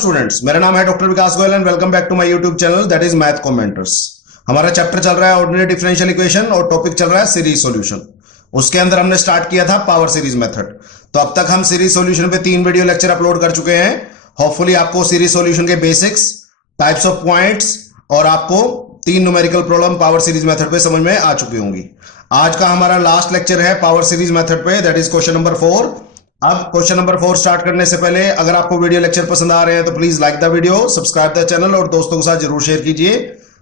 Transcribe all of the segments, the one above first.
Students, मेरा नाम है doctor Vikas Goyal and welcome back to my YouTube channel that is math commentators. हमारा chapter चल रहा है ऑर्डिनरी डिफरेंशियल इक्वेशन और टॉपिक चल रहा है सीरीज सॉल्यूशन। उसके अंदर हमने स्टार्ट किया था पावर सीरीज मेथड। तो अब तक हम सीरीज सॉल्यूशन पे 3 वीडियो लेक्चर अपलोड कर चुके हैं। होपफुली आपको सीरीज सॉल्यूशन के बेसिक्स, टाइप्स ऑफ पॉइंट्स और आपको 3 numerical problem power series method पे समझ में आ चुकी होंगी। आज का हमारा लास्ट लेक्चर है पावर सीरीज मेथड पे, दैट इज क्वेश्चन नंबर 4। अब क्वेश्चन नंबर 4 स्टार्ट करने से पहले अगर आपको वीडियो लेक्चर पसंद आ रहे हैं तो please like the video, subscribe the channel और दोस्तों के साथ जरूर शेयर कीजिए।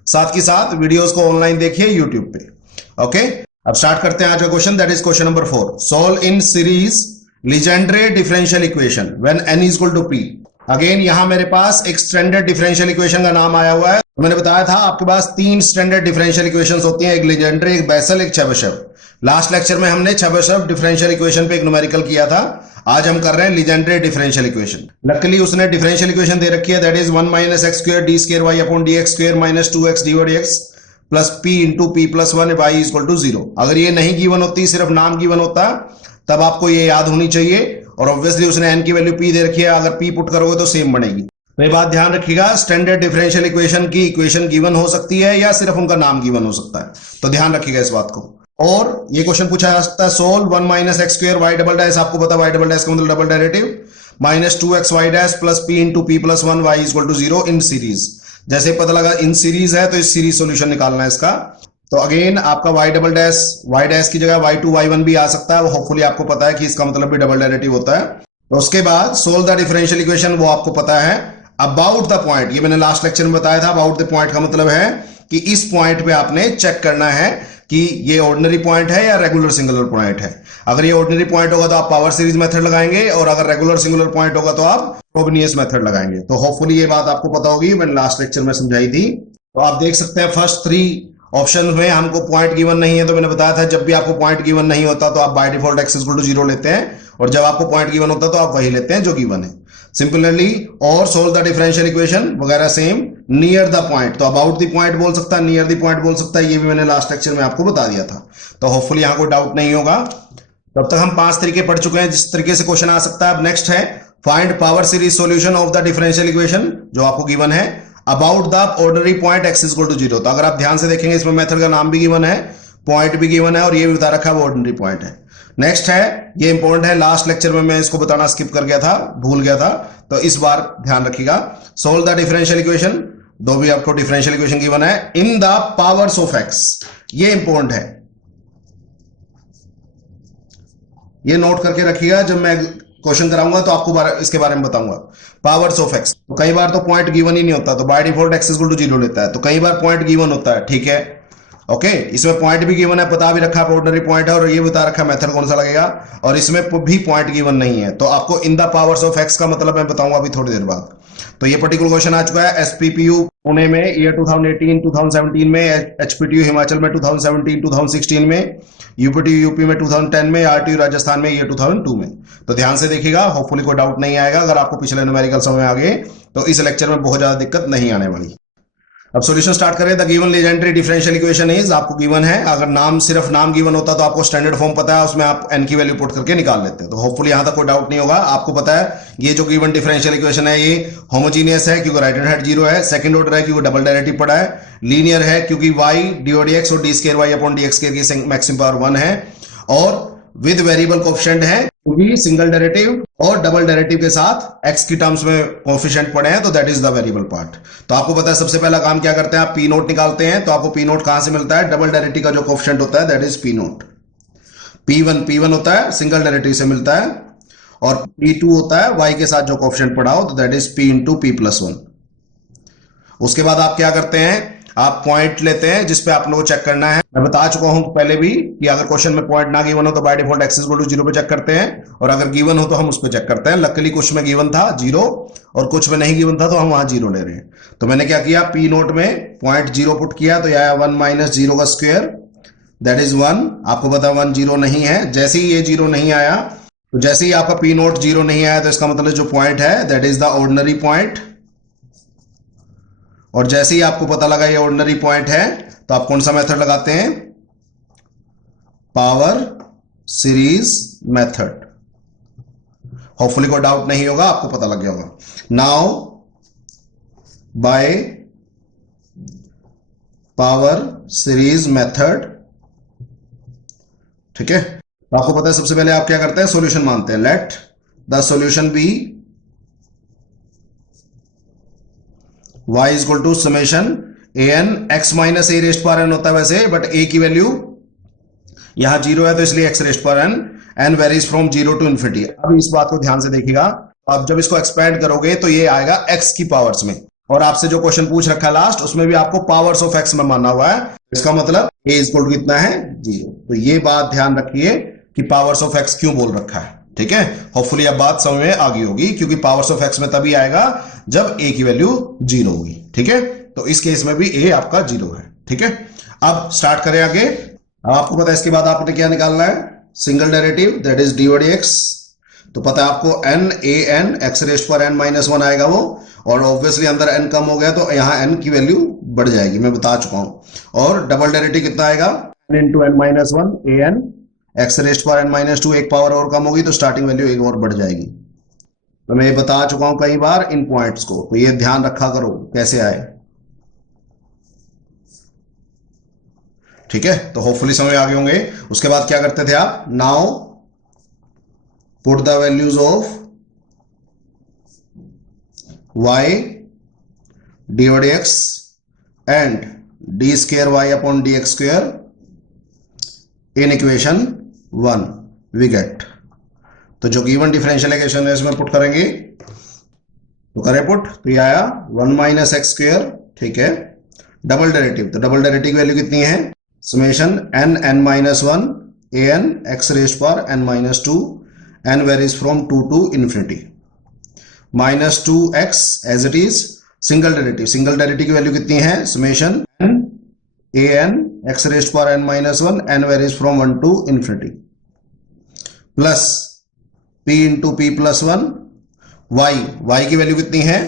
साथ ही साथ वीडियोस को ऑनलाइन देखिए यूट्यूब पे। ओके, अब स्टार्ट करते हैं आज का question, that is question number 4। Solve in series Legendre differential equation when n is equal to p। Again यहां मेरे पास एक स्टैंडर्ड डिफरेंशियल इक्वेशन का नाम आया हुआ है। मैंने बताया था आपके पास 3 स्टैंडर्ड डिफरेंशियल इक्वेशंस होती हैं, एक लीजेंड्रे, एक बेसल, एक चेबीशेव। लास्ट लेक्चर में हमने चेबीशेव डिफरेंशियल इक्वेशन पे एक न्यूमेरिकल किया था। आज हम कर रहे हैं लीजेंड्रे डिफरेंशियल इक्वेशन। लकीली उसने डिफरेंशियल इक्वेशन दे रखी है, that is 1 minus x square d square y upon d x square minus 2x d y x plus p into p plus 1 y equal to 0। अगर ये नहीं given होती, सिर्फ नाम गिवन होता, तब आपको ये याद होनी चाहिए। और ऑब्वियसली उसने n की वैल्यू p दे रखी है, अगर p पुट करोगे तो सेम बनेगी। तो ये बात ध्यान रखिएगा, स्टैंडर्ड डिफरेंशियल इक्वेशन की इक्वेशन गिवन हो सकती है या सिर्फ उनका नाम गिवन हो सकता है, तो ध्यान रखिएगा इस बात को। और ये क्वेश्चन पूछा जा सकता है, solve 1 minus x square y double dash, आपको पता वाई डबल डैश का मतलब double derivative, minus 2x y dash plus p into p plus 1 y equal to 0 in series. जैसे पता लगा इन सीरीज है तो इस सीरीज सॉल्यूशन निकालना है इसका। तो अगेन आपका y double dash, y dash की जगह y2 y1 भी आ सकता है, वो होपफुली आपको पता है कि इसका मतलब भी डबल डेरिवेटिव होता है। तो उसके बाद सोल्व द डिफरेंशियल इक्वेशन, वो आपको पता है। अबाउट द पॉइंट, ये मैंने लास्ट लेक्चर में बताया था, अबाउट द पॉइंट का मतलब है कि इस पॉइंट पे आपने चेक करना है कि ये ऑर्डिनरी पॉइंट है या रेगुलर सिंगुलर पॉइंट है। अगर ये ऑर्डिनरी पॉइंट होगा तो आप पावर सीरीज मेथड लगाएंगे, और अगर रेगुलर सिंगुलर पॉइंट होगा तो आप फ्रोबेनियस मेथड लगाएंगे। तो होपफुली ये बात आपको पता होगी, मैंने लास्ट लेक्चर में समझाई थी। तो आप देख सकते हैं फर्स्ट 3 ऑप्शन में हमको पॉइंट गिवन नहीं है। तो मैंने बताया था जब भी आपको पॉइंट गिवन नहीं होता तो आप by default x equal to 0 लेते हैं, और जब आपको पॉइंट गिवन होता तो आप वही लेते हैं जो गिवन है सिंपली। और सोल्व द डिफरेंशियल इक्वेशन वगैरह सेम, नियर द पॉइंट, तो अबाउट द पॉइंट बोल सकता है, नियर द पॉइंट बोल सकता है, ये भी मैंने लास्ट लेक्चर में आपको बता दिया था। तो होपफुली यहां कोई डाउट नहीं होगा। तब तक हम 5 तरीके पढ़ चुके हैं जिस तरीके से क्वेश्चन आ सकता है। अब नेक्स्ट है find power series solution of the differential equation, जो आपको गिवन है about the ordinary point x equal to 0। तो अगर आप ध्यान से देखेंगे इसमें मेथड का नाम भी गिवन है, पॉइंट भी गिवन है, और ये भी बता रखा है वो ऑर्डिनरी पॉइंट है। नेक्स्ट है, ये इंपॉर्टेंट है, लास्ट लेक्चर में मैं इसको बताना स्किप कर गया था, भूल गया था, तो इस बार ध्यान रखिएगा। सोल्व द डिफरेंशियल इक्वेशन, दो भी आपको डिफरेंशियल इक्वेशन गिवन है in the powers of x, ये इंपॉर्टेंट है, ये नोट करके रखिएगा। जब मैं क्वेश्चन कराऊंगा तो आपको इसके बारे में बताऊंगा। पावर्स ऑफ x, तो कई बार तो पॉइंट गिवन ही नहीं होता, तो by default x equal to 0 लेता है, तो कई बार पॉइंट गिवन होता है, ठीक है। ओके, इसमें पॉइंट भी गिवन है, बता भी रखा है ऑर्डिनरी पॉइंट है, और ये बता रखा है मेथड कौन सा लगेगा, और इसमें भी पॉइंट गिवन नहीं है। तो आपको in the powers of x का मतलब मैं बताऊंगा अभी थोड़ी देर बाद। तो ये पर्टिकुलर क्वेश्चन आ चुका है SPPU पुणे में ईयर 2018-2017 में, HPTU हिमाचल में 2017-2016 में, UPTU यूपी में 2010 में, RTU राजस्थान में ईयर 2002 में। तो ध्यान से देखिएगा, होपफुली कोई डाउट नहीं आएगा। अगर आपको पिछले न्यूमेरिकल समझ में आ गए तो इस लेक्चर में बहुत ज्यादा दिक्कत नहीं आने वाली। अब सॉल्यूशन स्टार्ट करें। The given Legendary differential equation is, आपको गिवन है, अगर नाम सिर्फ नाम गिवन होता तो आपको स्टैंडर्ड फॉर्म पता है, उसमें आप n की वैल्यू पुट करके निकाल लेते हैं। तो होपफुली यहां तक कोई डाउट नहीं होगा। आपको पता है ये जो गिवन डिफरेंशियल इक्वेशन है ये होमोजीनियस है क्योंकि राइट हैंड साइड 0 है, सेकंड ऑर्डर है क्योंकि डबल डेरिवेटिव पड़ा है, लीनियर है क्योंकि y dy और d square y upon dx square की मैक्सिमम पावर 1 है, और विद वेरिएबल कोएफिशिएंट है क्योंकि सिंगल डेरिवेटिव और डबल डेरिवेटिव के साथ x की टर्म्स में कोएफिशिएंट पड़े हैं, तो that is the variable part. तो आपको पता है सबसे पहला काम क्या करते हैं, आप p नोट निकालते हैं। तो आपको p नोट कहां से मिलता है, डबल डेरिवेटिव का जो कोएफिशिएंट होता है that is p note. p1 होता है सिंगल डेरिवेटिव से मिलता है, और p2 होता है y के साथ जो कोएफिशिएंट पड़ा हो, तो that is p into p plus 1। उसके बाद आप क्या करते हैं, आप पॉइंट लेते हैं जिसपे आप लोगों को चेक करना है। मैं बता चुका हूं पहले भी कि अगर क्वेश्चन में पॉइंट ना गिवन हो तो by default x equal to 0 पे चेक करते हैं, और अगर गिवन हो तो हम उस पे चेक करते हैं। लकीली कुछ में गिवन था 0 और कुछ में नहीं गिवन था, तो हम वहां 0 ले रहे हैं। तो मैंने क्या किया, p नोट में पॉइंट 0 पुट किया, तो यह आया 1 माइनस 0 का स्क्वायर, दैट इज 1। आपको पता 1 0 नहीं है, जैसे ही ये 0 नहीं आया, तो जैसे ही आपका p नोट 0 नहीं आया, तो इसका मतलब जो पॉइंट है that is the ordinary point. और जैसे ही आपको पता लगा ये ऑर्डिनरी पॉइंट है, तो आप कौन सा मेथड लगाते हैं, पावर सीरीज मेथड। होपफुली कोई डाउट नहीं होगा, आपको पता लग गया होगा। Now by power series method. ठीक है, तो आपको पता है सबसे पहले आप क्या करते हैं, सॉल्यूशन मानते हैं। Let the solution be y is equal to summation a n x minus a raised power n होता है वैसे, बट a की वैल्यू यहां 0 है तो इसलिए x raised power n varies from 0 to infinity. अब इस बात को ध्यान से देखिएगा, आप जब इसको एक्सपेंड करोगे तो ये आएगा x की पावर्स में, और आपसे जो क्वेश्चन पूछ रखा है लास्ट उसमें भी आपको पावर्स ऑफ x में माना हुआ है। इसका मतलब a इज इक्वल टू कितना है, 0। तो ये बात ध्यान रखिए कि पावर्स ऑफ x क्यों बोल रखा है। ठीक है, होपफुली अब बात समझ में आ गई होगी, क्योंकि पावर्स ऑफ x में तभी आएगा जब a की वैल्यू 0 होगी। ठीक है, तो इस केस में भी a आपका 0 है। ठीक है, अब स्टार्ट करें आगे। अब आपको पता है इसके बाद आपने क्या निकालना है, single derivative that is dy dx। तो पता है आपको n a n x rest पर n माइनस 1 आएगा वो, और ऑब्वियसली अंदर n कम हो गया तो यहां n की वैल्यू बढ़ जाएगी, मैं बता चुका हूं। और डबल डेरिवेटिव कितना आएगा, n into n minus 1 a n x rest पर n माइनस 2, एक पावर और कम होगी तो स्टार्टिंग वैल्यू एक और बढ़ जाएगी। तो मैं ये बता चुका हूं कई बार इन पॉइंट्स को, तो ये ध्यान रखा करो कैसे आए। ठीक है, तो होपफुली समझ आ गए होंगे। उसके बाद क्या करते थे आप, now put the values of y dy dx and d square y upon dx square in equation 1 we get. तो जो गिवन डिफरेंशियल इक्वेशन है इसमें पुट करेंगे, तो करें पुट, तो ये आया 1 माइनस एक्स स्क्वायर। ठीक है, डबल डेरिवेटिव, तो डबल डेरिवेटिव की वैल्यू कितनी है, summation n n minus 1 a n x raised power n minus 2 n varies from 2 to infinity minus 2x as it is. Single derivative, single derivative की value कितनी है, summation n a n x raised power n minus 1 n varies from 1 to infinity plus p into p plus 1 y की value कितनी है,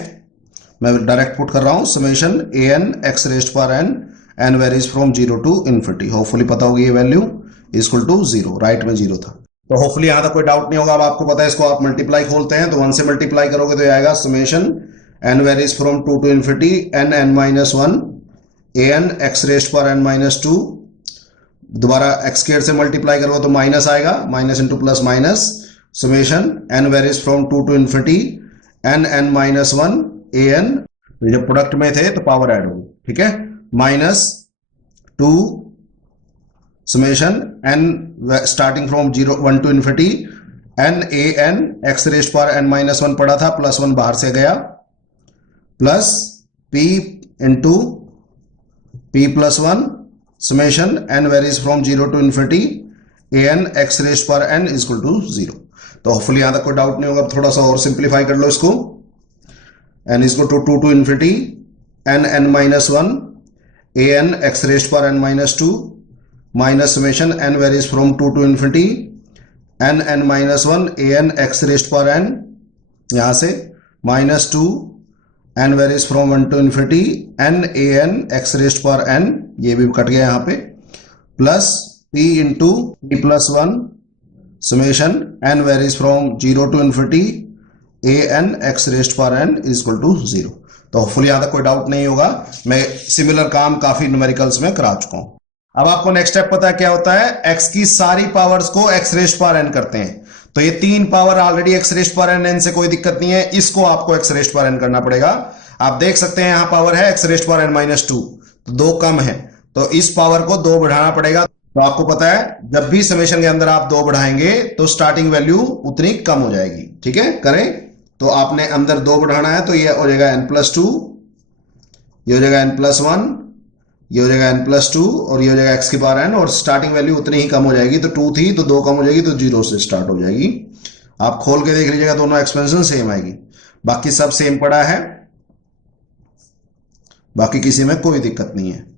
मैं direct put कर रहा हूं, summation a n x raised power n varies from 0 to infinity. Hopefully पता होगी ये वैल्यू इक्वल टू 0, राइट में 0 था। तो होपफुली यहां तक कोई डाउट नहीं होगा। अब आपको पता है इसको आप मल्टीप्लाई खोलते हैं तो 1 से मल्टीप्लाई करोगे तो ये आएगा summation n varies from 2 to infinity n n minus 1 a n x raised power n minus 2, दोबारा x स्क्वायर से मल्टीप्लाई करोगे तो माइनस आएगा, minus into plus minus, summation n varies from 2 to infinity n n minus 1 a n, जब product में थे तो power add होगी। ठीक है, minus 2 summation n starting from 1 to infinity n a n x raised power n minus 1 पड़ा था, plus 1 बाहर से गया, plus p into p plus 1 summation n varies from 0 to infinity a n x raised power n equal to 0। तो hopefully यहां तक कोई doubt नहीं होगा। थोड़ा सा और सिंप्लीफाई कर लो इसको, n equal to 2 to infinity n n minus 1 a n x raised power n minus 2 minus summation n varies from 2 to infinity n n minus 1 a n x raised power n, यहां से minus 2 n varies from 1 to infinity n a n x raised power n, ये भी cut गया यहां पे, plus p into p plus 1 summation n varies from 0 to infinity a n x raised power n equal to 0। तो hopefully यहां तक कोई doubt नहीं होगा। मैं सिमिलर काम काफी न्यूमेरिकल्स में करा चुका हूं। अब आपको नेक्स्ट स्टेप पता है क्या होता है, x की सारी पावर्स को x रेस्ट पावर n करते हैं। तो ये 3 power already x raised power n से कोई दिक्कत नहीं है, इसको आपको x रेस्ट पावर n करना पड़ेगा। आप देख सकते हैं यहां पावर है x raised power n minus 2, तो 2 कम है, तो इस पावर को 2 बढ़ाना पड़ेगा। तो आपको पता है जब भी समेशन के अंदर आप 2 बढ़ाएंगे तो स्टार्टिंग वैल्यू उतनी कम हो जाएगी। ठीक है, करें तो आपने अंदर 2 बढ़ाना है, तो ये हो जाएगा n प्लस 2, ये हो जाएगा n प्लस 1, ये हो जाएगा n प्लस 2, और ये हो जाएगा x की पावर n, और स्टार्टिंग वैल्यू उतनी ही कम हो जाएगी। तो 2 थी तो 2 कम हो जाएगी, तो 0 से स्टार्ट हो जाएगी। आप खोल के देख लीजिएगा, दोनों एक्सपेंशन सेम आएगी, बाकी सब सेम पड़ा है, बाकी किसी में कोई दिक्कत नहीं है।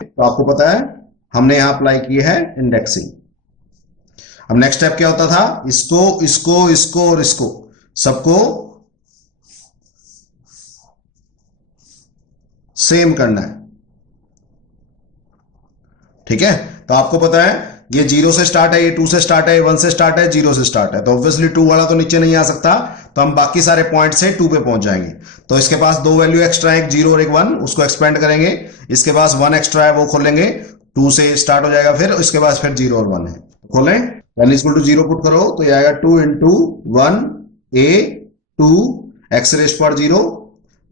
तो आपको पता है हमने यहां अप्लाई की है इंडेक्सिंग। अब नेक्स्ट स्टेप क्या होता था, इसको इसको इसको और इसको सबको सेम करना है, ठीक है। तो आपको पता है ये 0 से स्टार्ट है, ये 2 से स्टार्ट है, 1 से स्टार्ट है, 0 से स्टार्ट है, तो ऑब्वियसली 2 वाला तो नीचे नहीं आ सकता, तो हम बाकी सारे पॉइंट से 2 पे पहुंच जाएंगे। तो इसके पास दो वैल्यू एक्स्ट्रा है, एक 0 और एक 1, उसको एक्सपेंड करेंगे। इसके पास 1 एक्स्ट्रा है, वो खोलेंगे, 2 से स्टार्ट हो जाएगा, फिर उसके बाद फिर 0 और 1 है, खोलें, n इक्वल टू 0 पुट करो तो ये आएगा 2 into 1 a 2 x raised power 0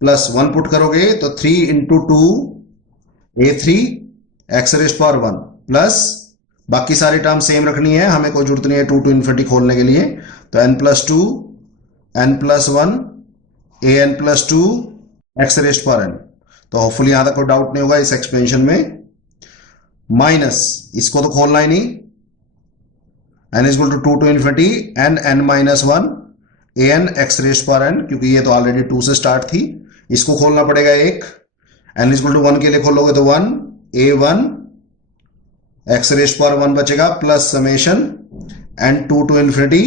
plus 1 put करोगे तो 3 into 2 a 3 x raised power 1 plus बाकी सारी टर्म सेम रखनी है, हमें कोई जरूरत नहीं है 2 टू इन्फिनिटी खोलने के लिए। तो n plus 2 n plus 1 a n plus 2 x raised power n। तो होपफुली यहां तक कोई डाउट नहीं होगा इस एक्सपेंशन में। माइनस इसको तो खोलना ही नहीं, n is equal to 2 to infinity n minus 1 a n x raised power n, क्योंकि ये तो ऑलरेडी 2 से स्टार्ट थी, इसको खोलना पड़ेगा एक। n इज इक्वल टू 1 के लिए खोलोगे तो 1 a1 x रेस्ट पावर 1 बचेगा plus summation n2 to infinity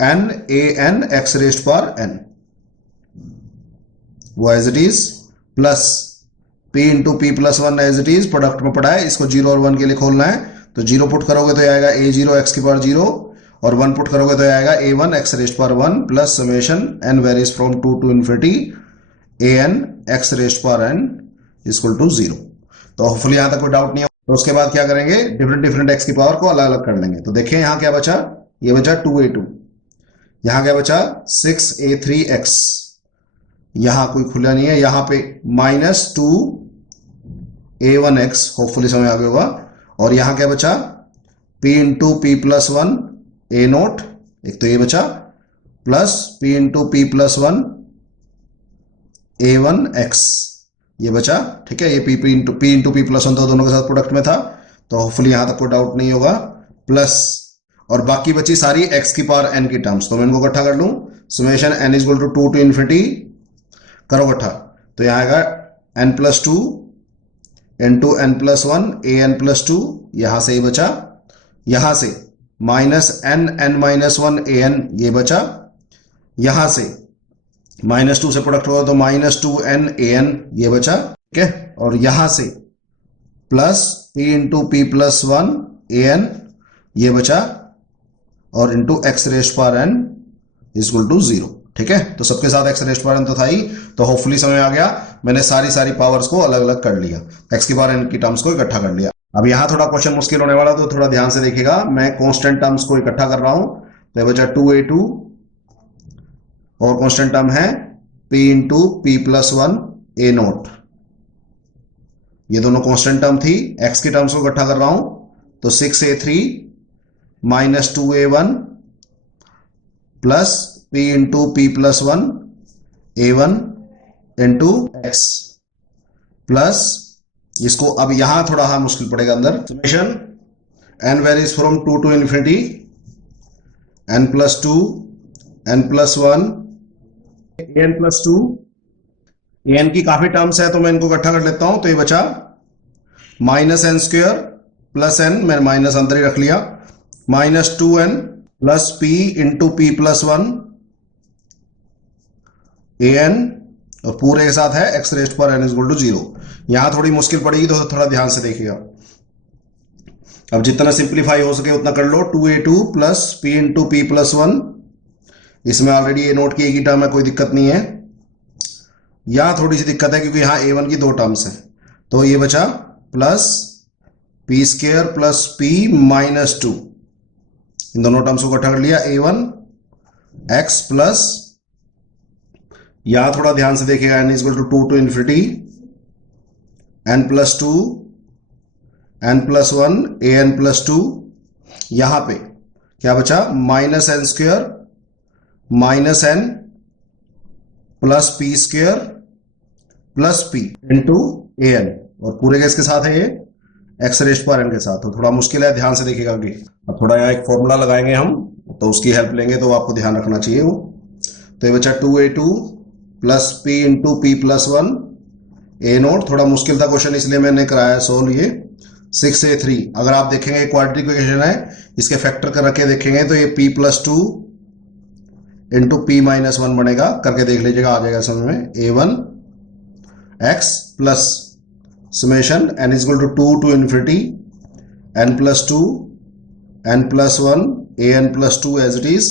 n a n x raised power n, वो as it is, plus p into P plus 1 as it is, product में पड़ा है, इसको 0 और 1 के लिए खोलना है। तो 0 पुट करोगे तो आएगा a0 x की पावर 0 और 1 पुट करोगे तो आएगा a1 x raised power 1 plus summation n varies from 2 to infinity an x raised power n equal to 0। तो होपफुली यहां तक कोई डाउट नहीं हो। तो उसके बाद क्या करेंगे, डिफरेंट x की पावर को अलग अलग कर लेंगे। तो देखिए यहां क्या बचा, ये बचा 2a2, यहां क्या बचा 6a3x, यहां कोई खुला नहीं है, यहां पे माइनस 2a1x, होपफुली समझ आ गया होगा। और यहां क्या बचा p into P plus 1 a note, एक तो ये बचा, plus p into P plus 1 a1x, ये बचा, ठीक है। ये p इंटू पी प्लस 1 तो दोनों के साथ प्रोडक्ट में था, तो होपफुली यहां तक कोई डाउट नहीं होगा। प्लस और बाकी बची सारी x की पावर n की टर्म्स, तो मैं इनको इकट्ठा कर लूं, summation n is equal to 2 to infinity, करो इकट्ठा, तो यहां आएगा n plus 2 into n plus 1 a n plus 2, यहां से ही बचा, यहां से minus n minus 1 a n, ये बचा, यहां से माइनस 2 से प्रोडक्ट होगा तो माइनस 2n a n, ये बचा, ठीक है। और यहां से plus p into P plus 1 a n, ये बचा, और into x raised power n equal to 0, ठीक है। तो सबके साथ x रेस्ट पावर n तो था ही, तो होपफुली समझ आ गया, मैंने सारी पावर्स को अलग अलग कर लिया, x की पावर n की टर्म्स को इकट्ठा कर लिया। अब यहां थोड़ा क्वेश्चन मुश्किल होने वाला, तो थोड़ा ध्यान से देखिएगा, मैं कांस्टेंट टर्म्स को इकट्ठा कर रहा हूं। तो ये बचा 2a2 और कांस्टेंट टर्म है p into P plus 1 a naught, ये दोनों कांस्टेंट टर्म थी, x की टर्म्स को इकट्ठा कर रहा हूं, तो 6a3 minus 2a1 plus p into P plus 1 a1 into x, plus इसको अब यहां थोड़ा हाँ मुश्किल पड़ेगा अंदर, summation n varies from 2 to infinity n plus 2 n plus 1 an plus 2, an की काफी टर्म्स है तो मैं इनको इकट्ठा कर लेता हूं। तो ये बचा minus N square plus n, मैंने माइनस अंदर ही रख लिया, minus 2n plus p into P plus 1 an, और पूरे के साथ है x रेस्ट पर n इक्वल टू 0। यहां थोड़ी मुश्किल पड़ेगी तो थोड़ा ध्यान से देखिएगा। अब जितना सिंप्लीफाई हो सके उतना कर लो, 2a2 plus p into P plus 1, इसमें ऑलरेडी ए नोट की एक ही टर्म है, कोई दिक्कत नहीं है। यहां थोड़ी सी दिक्कत है क्योंकि यहां a1 की दो टर्म्स हैं, तो ये बचा plus P square plus P minus 2, इन दोनों टर्म्स को इकट्ठा कर लिया, a1 x प्लस, यहां थोड़ा ध्यान से देखिएगा, n equal to 2 to infinity n plus 2 n plus 1 a n plus 2, यहां पे क्या बचा minus N square minus n plus P square plus p into a n, और पूरे के इसके साथ है ये x रेस्ट पावर n के साथ, तो थोड़ा मुश्किल है, ध्यान से देखिएगा आगे। अब थोड़ा यहाँ एक फॉर्मूला लगाएंगे हम, तो उसकी हेल्प लेंगे, तो आपको ध्यान रखना चाहिए वो। तो ये बचा 2a2 plus p into P plus 1 a note, थोड़ा मुश्किल था क्वेश्चन इसलिए मैंने कराया सोल्व। ये 6a3, अगर आप देखेंगे क्वाड्रेटिक इक्वेशन है, इसके फैक्टर कर रखे देखेंगे तो ये p plus 2 into P minus 1 बनेगा, करके देख लीजिएगा, आ जाएगा समझ में, a1 x plus summation n is equal to 2 to infinity n plus 2 n plus 1 an plus 2 as it is।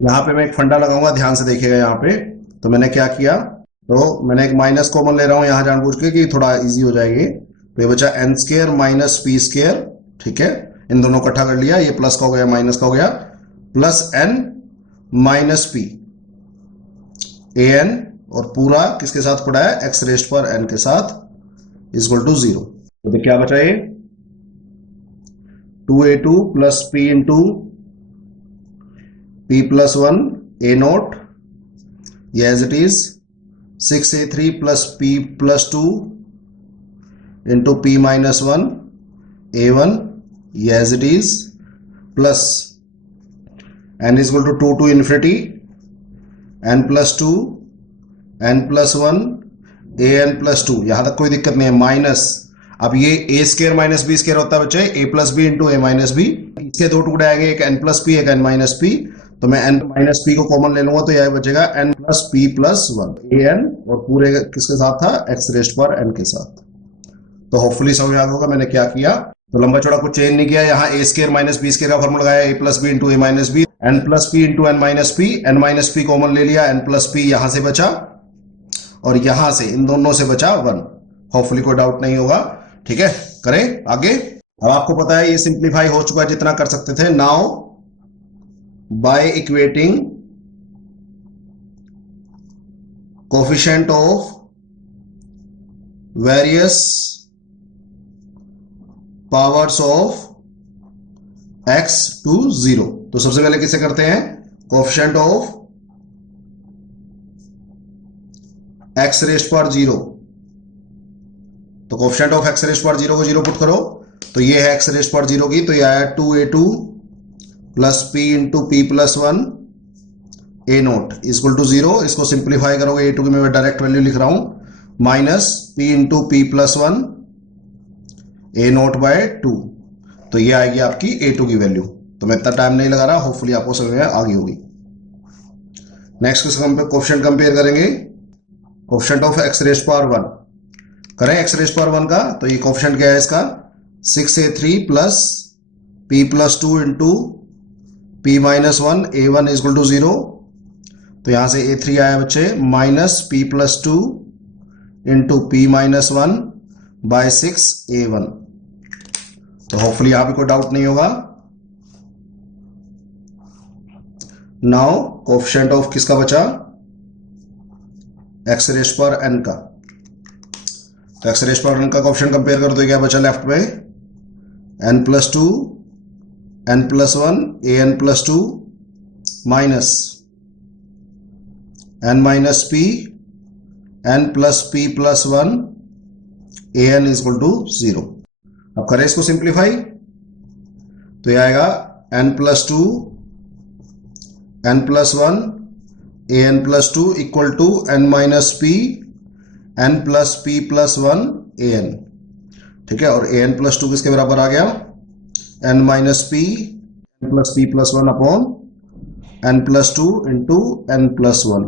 यहाँ पे मैं एक फंडा लगाऊंगा, ध्यान से देखिएगा। यहाँ पे तो मैंने क्या किया, तो मैंने एक माइनस कॉमन ले रहा हूं यहाँ जानबूझ के कि थोड़ा इजी हो जाएगी। तो ये बचा N square minus P square, ठीक है, इन दोनों इकट्ठा कर लिया, ये प्लस का हो गया माइनस का हो गया, plus N minus P A N, और पूरा किसके साथ पड़ा है, एक्स रेस्ट पर एन के साथ इज इक्वल टू 0। तो क्या बचा ये 2a2 plus P into P plus 1 A naught, ये as it is 6a3 plus P plus 2 into P minus 1 a1, ये as it is, plus n is equal to 2 to infinity n plus 2 n plus 1 a n plus 2, यहां तक कोई दिक्कत नहीं है, minus. अब ये a square minus B square होता है बच्चे, a plus B into A minus B, इसके दो टुकड़े आएंगे, एक n प्लस पी एक n माइनस पी, तो मैं n माइनस पी को कॉमन ले लूंगा, तो यह बचेगा n plus P plus 1 a n, और पूरे किसके साथ था, x रेस्ट पर n के साथ। तो होपफुली समझ आ गया होगा मैंने क्या किया। तो लंबा चौड़ा कुछ चेंज नहीं किया, यहाँ a square minus B square का फॉर्मूला लगाया, a plus B into A minus B, n plus P into N minus P, N minus P common ले लिया, n प्लस पी यहां से बचा, और यहां से इन दोनों से बचा 1। होपफुली कोई डाउट नहीं होगा, ठीक है, करें आगे। अब आपको पता है ये सिंप्लीफाई हो चुका है जितना कर सकते थे। Now by equating coefficient of various powers of x to 0, तो सबसे पहले किसे करते हैं, कोफिशिएंट ऑफ x रेस्ट पर 0, तो कोफिशिएंट ऑफ x रेस्ट पर 0 को 0 पुट करो, तो ये है x रेस्ट पर 0 की, तो ये आया 2a2 plus p into P plus 1 a naught equal to 0। इसको सिंप्लीफाई करोगे, a2 की मैं डायरेक्ट वैल्यू लिख रहा हूं, minus p into P plus 1 a naught by 2, तो ये आएगी आपकी a2 की वैल्यू। तो मैं इतना टाइम नहीं लगा रहा, होपफुली आपको समझ में आ गई होगी। नेक्स्ट कोफिशिएंट कंपेयर करेंगे, कोफिशिएंट ऑफ x रेस्ट पर 1 करें, x रेस्ट पर 1 का, तो ये कोफिशिएंट क्या है इसका, 6a3 plus p plus 2 into p minus 1 a1 is equal to 0, तो यहां से a3 आया बच्चे minus p plus 2 into p minus 1 by 6 a1। तो होपफुली यहां भी कोई डाउट नहीं होगा। नाउ कोफिशिएंट ऑफ किसका बचा, x रेस्ट पर n का, तो x रेस्ट पर n का कोफिशिएंट कंपेयर कर दो, क्या बचा लेफ्ट में, n plus 2 n plus 1 a n plus 2 minus n minus p n plus p plus 1 a n is equal to 0। अब करें इसको सिंप्लीफाई, तो ये आएगा n plus 2 n plus 1 a n plus 2 equal to n minus p n plus p plus 1 a n, ठीक है, और a n plus 2 किसके बराबर आ गया, n minus p plus p plus 1 upon n plus 2 into n plus 1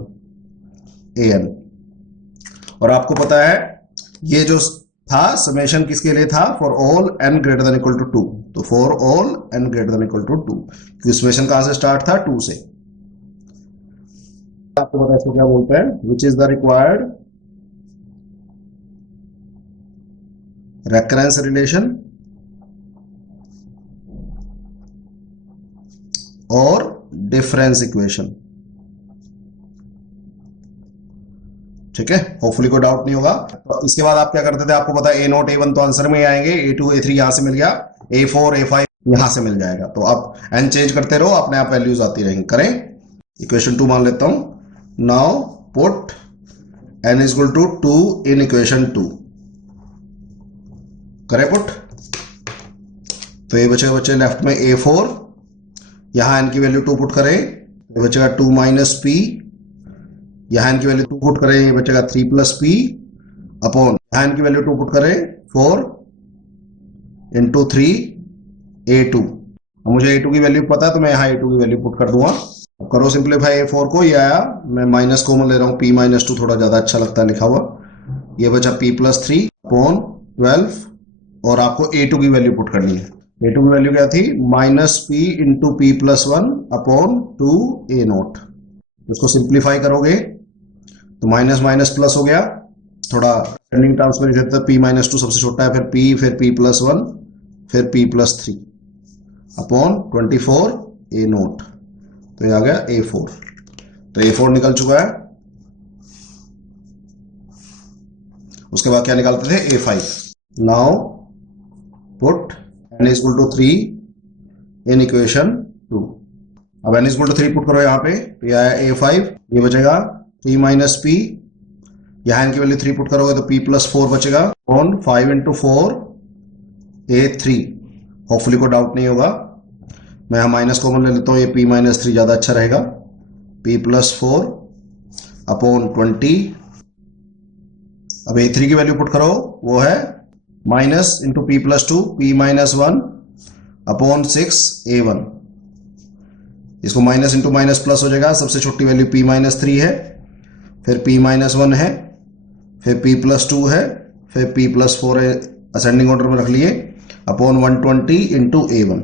a n। और आपको पता है ये जो था समेशन किसके लिए था, for all n greater than equal to 2, तो for all n greater than equal to 2, क्योंकि समेशन कहां से स्टार्ट था, 2 से। आपको पता है इसको क्या बोलते हैं, which is the required recurrence relation और डिफरेंस इक्वेशन, ठीक है, होपफुली कोई डाउट नहीं होगा। तो इसके बाद आप क्या करते थे, आपको पता है a नोट a1 तो आंसर में ही आएंगे, a2 a3 यहां से मिल गया, a4 a5 यहां से मिल जाएगा, तो आप n चेंज करते रहो, अपने आप वैल्यूज आती रहेंगी। करें इक्वेशन 2 मान लेता हूं, now put n is equal to 2 in equation 2, करें पुट, तो ये बचेगा बच्चे लेफ्ट में a4, यहां n की वैल्यू 2 पुट करें, ये बचेगा 2 माइनस p, यहां n की वैल्यू 2 पुट करें, ये बचेगा 3 प्लस p अपॉन, यहां n की वैल्यू 2 पुट करें 4 इंटू 3 a2। अब मुझे a2 की वैल्यू पता है, तो मैं यहां a2 की वैल्यू पुट कर दूंगा। अब करो सिंप्लीफाई, a4 को, ये आया, मैं माइनस कॉमन ले रहा हूं, p माइनस 2 थोड़ा ज्यादा अच्छा लगता है लिखा हुआ, ये बचा p+3 अपॉन 12 और आपको a2 की वैल्यू पुट करनी है। a2 की वैल्यू क्या थी? -p into p+1 upon 2a0। इसको सिंप्लीफाई करोगे तो माइनस माइनस प्लस हो गया, थोड़ा रनिंग टर्म्स में लिख देते हैं, p-2 सबसे छोटा है, फिर p, फिर p+1, फिर p+3 अपॉन 24a0, तो ये आ गया a4। तो a4 निकल चुका है। उसके बाद क्या निकालते थे? a5। Now put n equal to 3 in equation 2। अब n इक्वल टू 3 पुट करो यहाँ पे, तो ये आया a5, ये बचेगा 3 माइनस p, यहाँ n की वैल्यू 3 पुट करोगे तो p+4 बचेगा ऑन 5 इंटू 4 a3। होपफुली को डाउट नहीं होगा, मैं यहाँ माइनस कॉमन ले लेता हूँ, ये p-3 ज्यादा अच्छा रहेगा। p+4 upon 20। अब a3 की वैल्यू पुट करो, वो है minus into p+2 p-1 upon 6a1। इसको माइनस इंटू माइनस प्लस हो जाएगा, सबसे छोटी वैल्यू p-3 है, फिर p-1 है, फिर p+2 है, फिर p+4 है, असेंडिंग ऑर्डर में रख लिए, अपॉन 120 इंटू a1,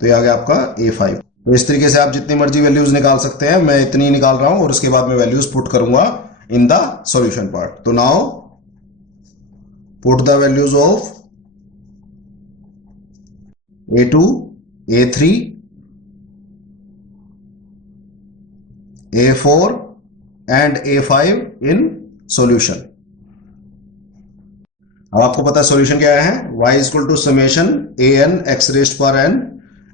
तो ये आ गया आपका a5। तो इस तरीके से आप जितनी मर्जी वैल्यूज निकाल सकते हैं, मैं इतनी निकाल रहा हूं और उसके बाद मैं वैल्यूज पुट करूंगा इन द सॉल्यूशन पार्ट। तो now put the values of a2, a3, a4 and a5 in solution. अब आपको पता है सॉल्यूशन क्या है? y equal to summation an x rest पर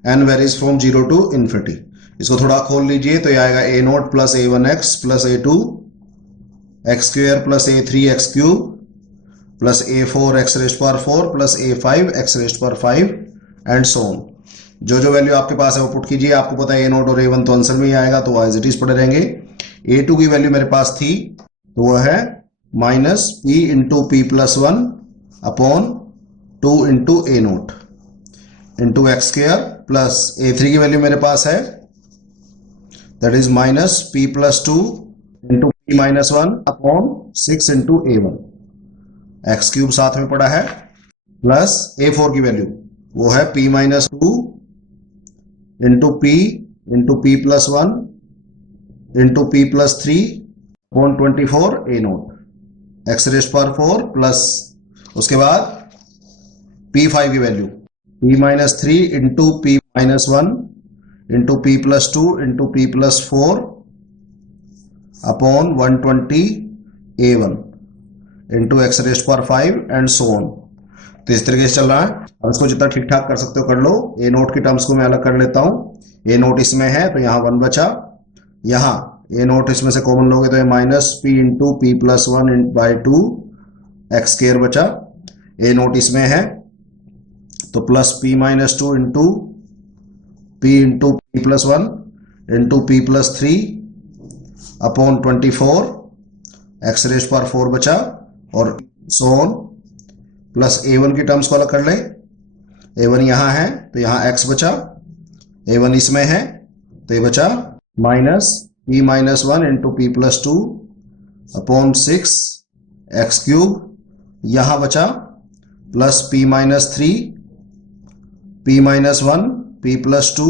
n varies from 0 to infinity. इसको थोड़ा खोल लीजिए तो ये आएगा a0 plus a1x plus a2 x square plus a3 x cube plus a4 x rest पर 4 प्लस a5 x रेस्ट पर 5 एंड सो ऑन। जो जो वैल्यू आपके पास है वो पुट कीजिए। आपको पता है a0 और a1 तो आंसर में ही आएगा, तो एज इट इज पड़े रहेंगे। a2 की वैल्यू मेरे पास थी, तो वो है -p into p+1 upon 2 into a0 into x square, plus a3 की वैल्यू मेरे पास है, that is -p+2 into p-1 upon 6 into a1, x cube साथ में पड़ा है, प्लस a4 की वैल्यू वो है p-2 into p+1 into p+3 upon 24 a0, x raised पर 4, प्लस उसके बाद p5 की value p-3 into p-1 into p+2 into p+4 upon 120 a1 into x raised पर 5 एंड सो ऑन। तो इस तरीके से चल रहा है। अब इसको जितना ठीक ठाक कर सकते हो कर लो। a0 की टर्म्स को मैं अलग कर लेता हूं। a0 इसमें है तो यहाँ 1 बचा, यहाँ a0 इसमें से कॉमन लोगे तो ये -p into p+1 by 2 x square बचा। a0 इसमें है तो plus p-2 into p+1 into p+3 upon 24 x raised पर 4 बचा और सो ऑन, प्लस a1 की टर्म्स को अलग कर ले। a1 यहाँ है तो यहाँ x बचा, a1 इसमें है तो ये बचा -p-1 into p+2 upon 6 x cube, यहाँ बचा plus p-3 p-1 p+2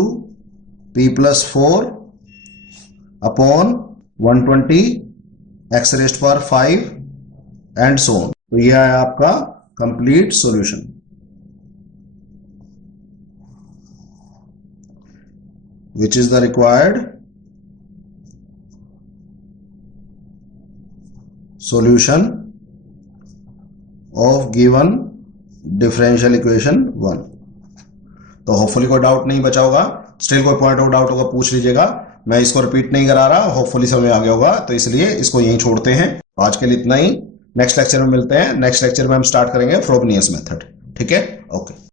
p+4 upon 120 x raised पर 5 एंड सो ऑन। तो यह है आपका complete solution. Which is the required solution of given differential equation 1। तो होपफुली कोई डाउट नहीं बचा होगा। स्टिल कोई पॉइंट ऑफ डाउट होगा पूछ लीजिएगा, मैं इसको रिपीट नहीं करा रहा, होपफुली समझ आ गया होगा, तो इसलिए इसको यहीं छोड़ते हैं। आज के लिए इतना ही, नेक्स्ट लेक्चर में मिलते हैं। नेक्स्ट लेक्चर में हम स्टार्ट करेंगे फ्रोबनियस मेथड। ठीक है, ओके।